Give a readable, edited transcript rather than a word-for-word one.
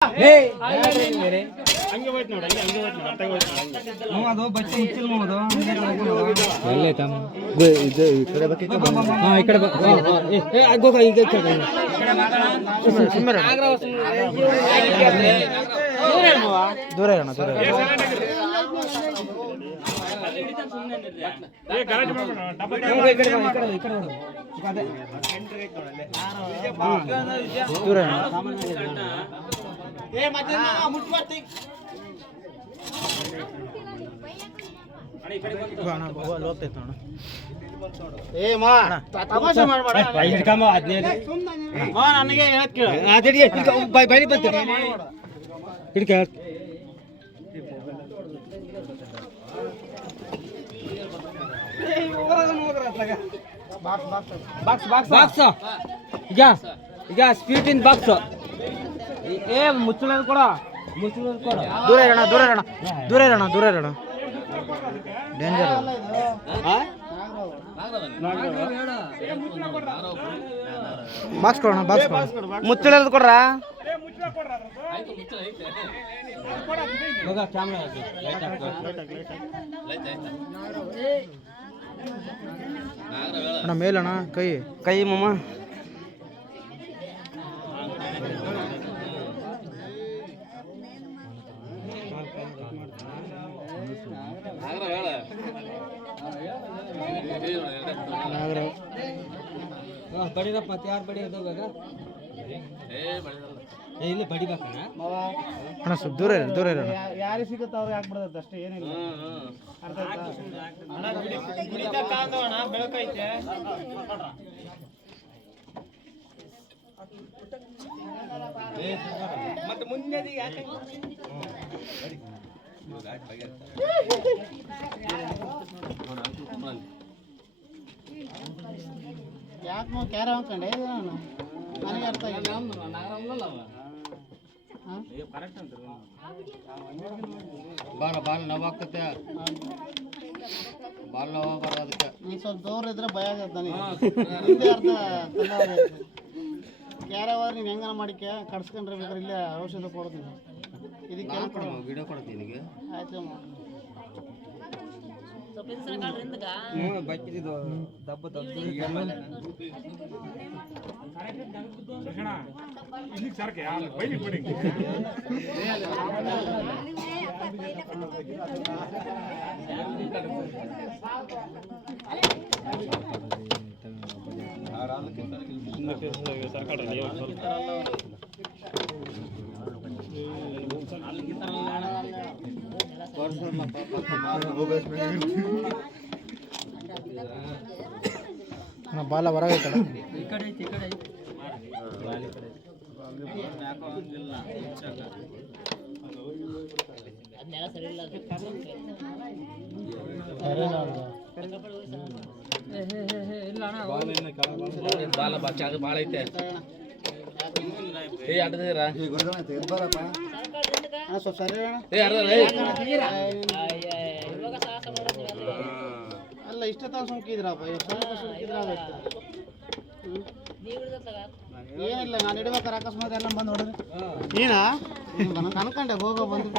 ಹಂಗೆ ಹೋಯ್ತು ನೋಡಿ ಹಂಗೆ ಹೋಯ್ತು ನೋಡಿ ಅತ್ತಾಗ ಹೋಯ್ತು ನೋಡಿ ಅದು ಬಚ್ಚಿ ಮುಚ್ಚಿಲ್ ಅದು ಎಲ್ಲೇ ತಮ್ಮ ಇದು ಈ ಕಡೆ ಬಕ್ಕೆ ಹಾ ಈ ಕಡೆ ಏ ಆಗೋಗ ಈಗ ಈ ಕಡೆ ಸುಮ್ಮನೆ ದೂರ ಇರೋಣ ದೂರ ಏ ಗಲಾಟೆ ಮಾಡಬೇಡ ಡಬ್ಬ ಈ ಕಡೆ ಈ ಕಡೆ ದೂರ ಏ ಮತ್ತೆ ಮುಟ್ಟು ಬರ್ತಿ ಅಣ್ಣ ಈ ಕಡೆ ಬಂತು ಅಣ್ಣ ಲೋಪ್ತೈತೆ ಅಣ್ಣ ಏ ಮಾ ತಮಾಷೆ ಮಾಡಬೇಡ ಹಿಡ್ಕಂಬ 15 ಮಾ ನನಗೆ ಹೇಳತ್ ಕೇಳು ಅದಿಗೆ ಬೈಲಿ ಬಂತು ಹಿಡ್ಕ ಬಾಕ್ಸ್ ಈಗ ಈಗ ಸ್ಪೀಡ್ ಇನ್ ಬಾಕ್ಸ್ ಏ ಮುಚ್ಚಳ ಕೊಡ ದೂರ ಇರೋಣ ದೂರ ಇರೋಣ ದೂರ ಇರೋಣ ದೂರ ಇರೋಣ ಡೇಂಜರ್ ಬಾಕ್ಸ್ ಕೊಡೋಣ ಬಾಕ್ಸ್ ಮುಚ್ಚಳದ ಕೊಡ್ರ ಕ್ಯಾಮ್ರಾ ಅಣ್ಣ ಮೇಲಣ್ಣ ಕೈ ಕೈ ಮಮ್ಮ ಬಡಿರಪ್ಪ ಮತ್ತೆ ಯಾರು ಬಡಿ ಇವಾಗ ಇಲ್ಲಿ ಬಡಿಬೇಕಣ್ಣ ಅಣ್ಣ ಸ್ವಲ್ಪ ದೂರ ಇರೋಣ ದೂರ ಇರೋಣ ಯಾರಿಗೆ ಸಿಗುತ್ತೆ ಅವ್ರಿಗೆ ಹಾಕ್ಬಿಡೋದು ಅಷ್ಟೇ ಏನಿಲ್ಲ ಅರ್ಥ ಆಯ್ತಾ ಅಣ್ಣ ಬಿಡಿತಾ ಕಾಣ್ತಾವ ಅಣ್ಣ ಬೆಳಕೈತೆ ಮತ್ತೆ ಮುಂದೆ ಯಾಕೆ ಯಾಕೆ ಕ್ಯಾರ ಹಾಕೊಂಡೆ ನನಗೆ ಅರ್ಥ ಆಗಿಲ್ಲ ಬಾಲ್ ನೋವಾಗ್ತತೆ ಬಾಲ್ ನೋವು ಬರೋದಕ್ಕೆ ನೀನು ಸ್ವಲ್ಪ ದೂರ ಇದ್ರೆ ಭಯ ಆಗತ್ತೆ ನನಗೆ ಹಿಂದೆ ಅರ್ಥ ಕ್ಯಾರವಾರ ನೀನು ಹೆಂಗನ ಮಾಡಿಕೆ ಕಡ್ಸ್ಕೊಂಡ್ರೆ ಬೇಕಾದ್ರೆ ಇಲ್ಲೇ ಔಷಧ ಕೊಡ್ತೀನಿ ಇದಕ್ಕೆ ವಿಡಿಯೋ ಕೊಡ್ತೀನಿ ನಿನಗೆ ಆಯ್ತು ಬಕ್ಕಿದ್ದು ದಬ್ಬ ಇಲ್ಲಿ ಸರ್ಕೆ ಬೈಲಿ ಬಿಡಿ ಸರ್ಕಾರ ಬಾಲ ಹೊರಗೈತಡ ಈ ಕಡೆ ಐತಿ ಈ ಕಡೆ ಬಾಲ ಬಾಳ ಐತೆ ಏ ಅಡ್ದಿರ ಸ್ವಲ್ಪ ಸರಿ ಅಲ್ಲ ಇಷ್ಟ ತಾವು ಸುಮ್ಕಿದ್ರಪ್ಪ ಏನಿಲ್ಲ ನಾನು ಇಡ್ಬೇಕಾರೆ ಅಕಸ್ಮಾತ್ ಎಲ್ಲ ಬಂದು ನೋಡಿದ್ರಿ ನೀನಾ ಅನ್ಕೊಂಡೆ ಹೋಗೋ ಬಂದು